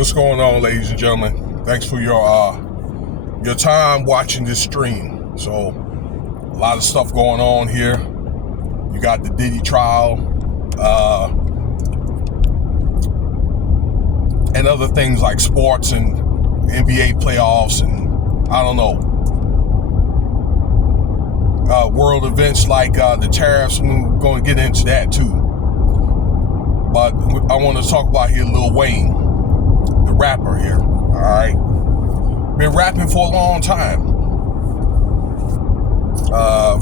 What's going on, ladies and gentlemen? Thanks for your time watching this stream. So, a lot of stuff going on here. You got the Diddy trial, and other things like sports and NBA playoffs, and I don't know, world events like the tariffs. We're going to get into that too. But I want to talk about here Lil Wayne, the rapper here. All right, been rapping for a long time.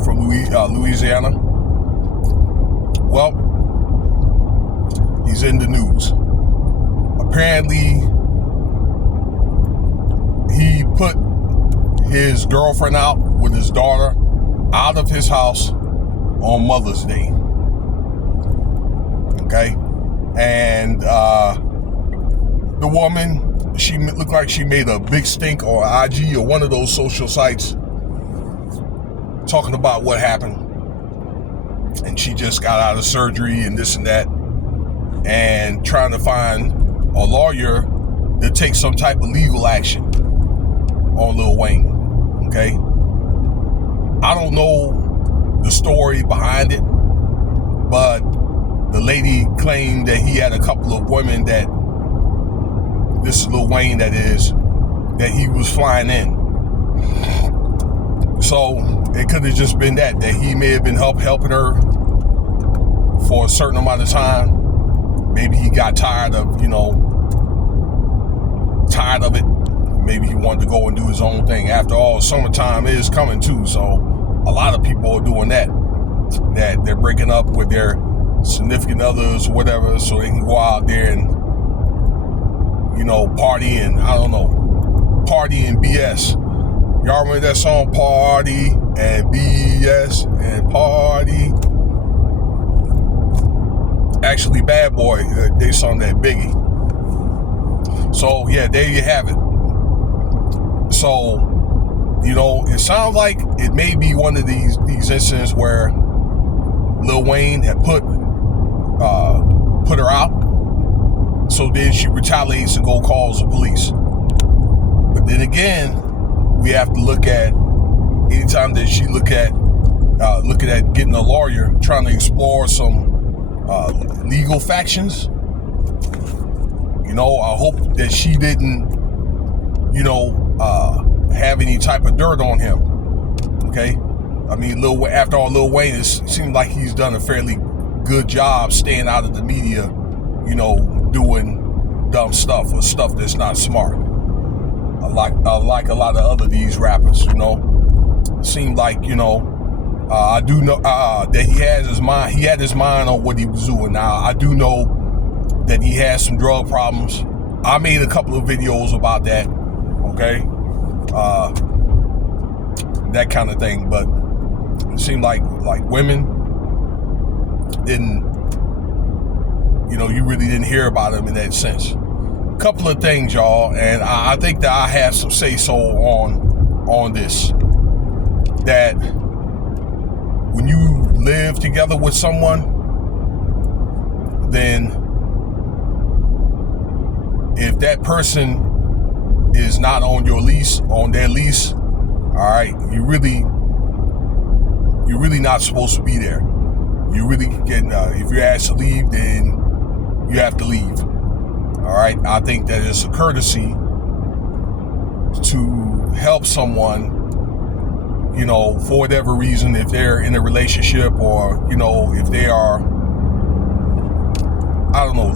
From Louisiana. Well, he's in the news. Apparently, he put his girlfriend out with his daughter out of his house on Mother's Day. Okay? And the woman, she looked like she made a big stink on IG or one of those social sites talking about what happened. And she just got out of surgery and this and that, and trying to find a lawyer to take some type of legal action on Lil Wayne. Okay? I don't know the story behind it, but the lady claimed that he had a couple of women that, this is Lil Wayne that is, that he was flying in. So it could have just been that he may have been helping her for a certain amount of time. Maybe he got tired of it. Maybe he wanted to go and do his own thing. After all, summertime is coming too, so a lot of people are doing that they're breaking up with their significant others or whatever, so they can go out there and party and party and BS. Y'all remember that song, Party and BS and Party? Actually, Bad Boy, they sung that Biggie. So, yeah, there you have it. So, it sounds like it may be one of these incidents where Lil Wayne had put her out, so then she retaliates and go calls the police. But then again, we have to look at anytime that she looking at getting a lawyer, trying to explore some legal factions. I hope that she didn't have any type of dirt on him. Okay, I mean, after all, Lil Wayne, it seems like he's done a fairly good job staying out of the media, doing dumb stuff or stuff that's not smart. Like a lot of other these rappers, it seemed like, I do know that he had his mind on what he was doing. Now, I do know that he has some drug problems. I made a couple of videos about that, okay? That kind of thing, but it seemed like women didn't, you really didn't hear about him in that sense. Couple of things, y'all, and I think that I have some say-so on this. That when you live together with someone, then if that person is not on their lease, all right, you're really not supposed to be there. You really can, if you're asked to leave, then you have to leave. All right, I think that it's a courtesy to help someone, for whatever reason, if they're in a relationship or, if they are,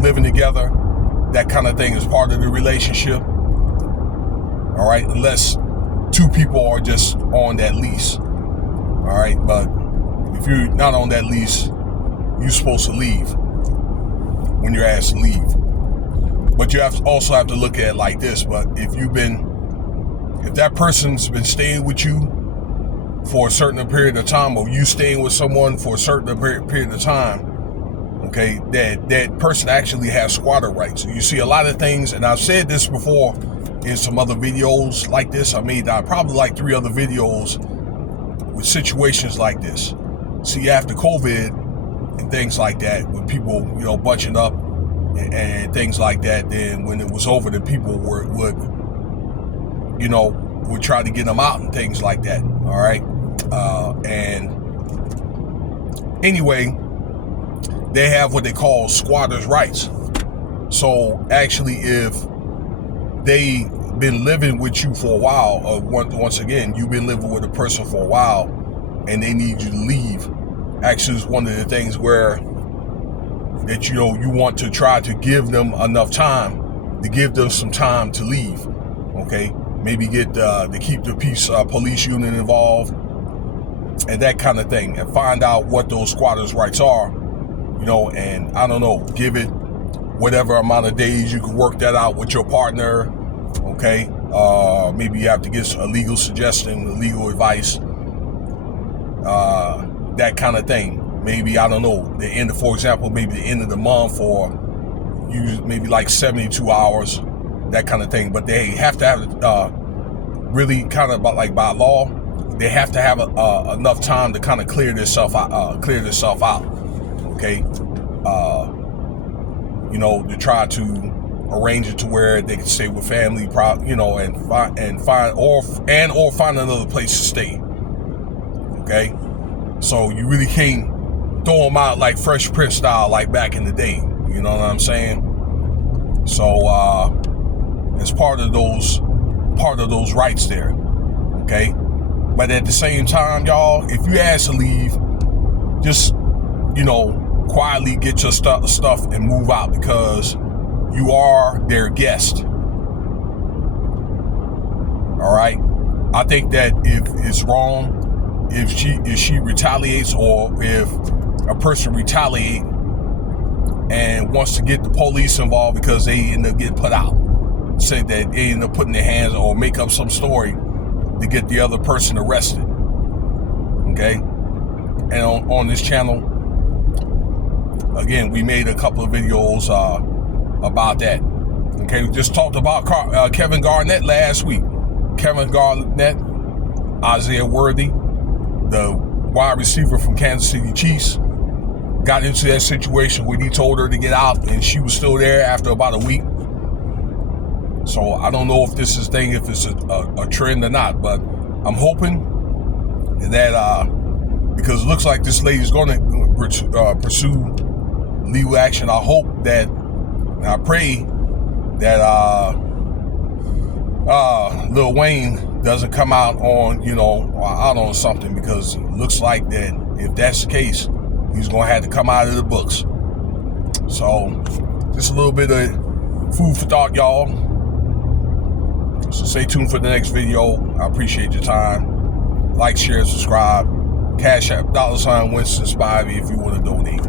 living together, that kind of thing is part of the relationship. All right, unless two people are just on that lease. All right, but if you're not on that lease, you're supposed to leave when you're asked to leave. But you also have to look at it like this. But if that person's been staying with you for a certain period of time, or you staying with someone for a certain period of time, okay, that person actually has squatter rights. You see a lot of things, and I've said this before in some other videos like this. I made probably like 3 other videos with situations like this. See, after COVID and things like that, when people, bunching up and things like that. Then when it was over, the people would try to get them out and things like that. All right. And anyway, they have what they call squatters' rights. So actually, if they been living with you for a while, or once again, you've been living with a person for a while and they need you to leave, actually is one of the things where that you want to try to give them enough time, to give them some time to leave. Okay, maybe get to keep the peace police unit involved and that kind of thing, and find out what those squatters' rights are, and I don't know, give it whatever amount of days you can work that out with your partner. Okay, maybe you have to get a legal suggestion, legal advice, that kind of thing. Maybe, I don't know, for example, maybe the end of the month, or maybe like 72 hours, that kind of thing. But they have to have really kind of like by law, they have to have enough time to kind of clear themselves out. Okay, to try to arrange it to where they can stay with family, and find another place to stay. Okay, so you really can't throw them out like Fresh Prince style, like back in the day. You know what I'm saying? So it's part of those rights there. Okay, but at the same time, y'all, if you ask to leave, just quietly get your stuff and move out, because you are their guest. All right. I think that if it's wrong, if she retaliates, or if a person retaliates and wants to get the police involved because they end up getting put out, say that they end up putting their hands, or make up some story to get the other person arrested. Okay. And on this channel, again, we made a couple of videos about that. Okay, we just talked about Kevin Garnett last week. Kevin Garnett, Isaiah Worthy, the wide receiver from Kansas City Chiefs, got into that situation where he told her to get out, and she was still there after about a week. So I don't know if this is thing, if it's a trend or not, but I'm hoping that because it looks like this lady's going to pursue legal action. I hope that, I pray that Lil Wayne doesn't come out on something, because it looks like that if that's the case, he's going to have to come out of the books. So just a little bit of food for thought, y'all. So stay tuned for the next video. I appreciate your time. Like, share, subscribe. Cash App $Winston Spivey if you want to donate.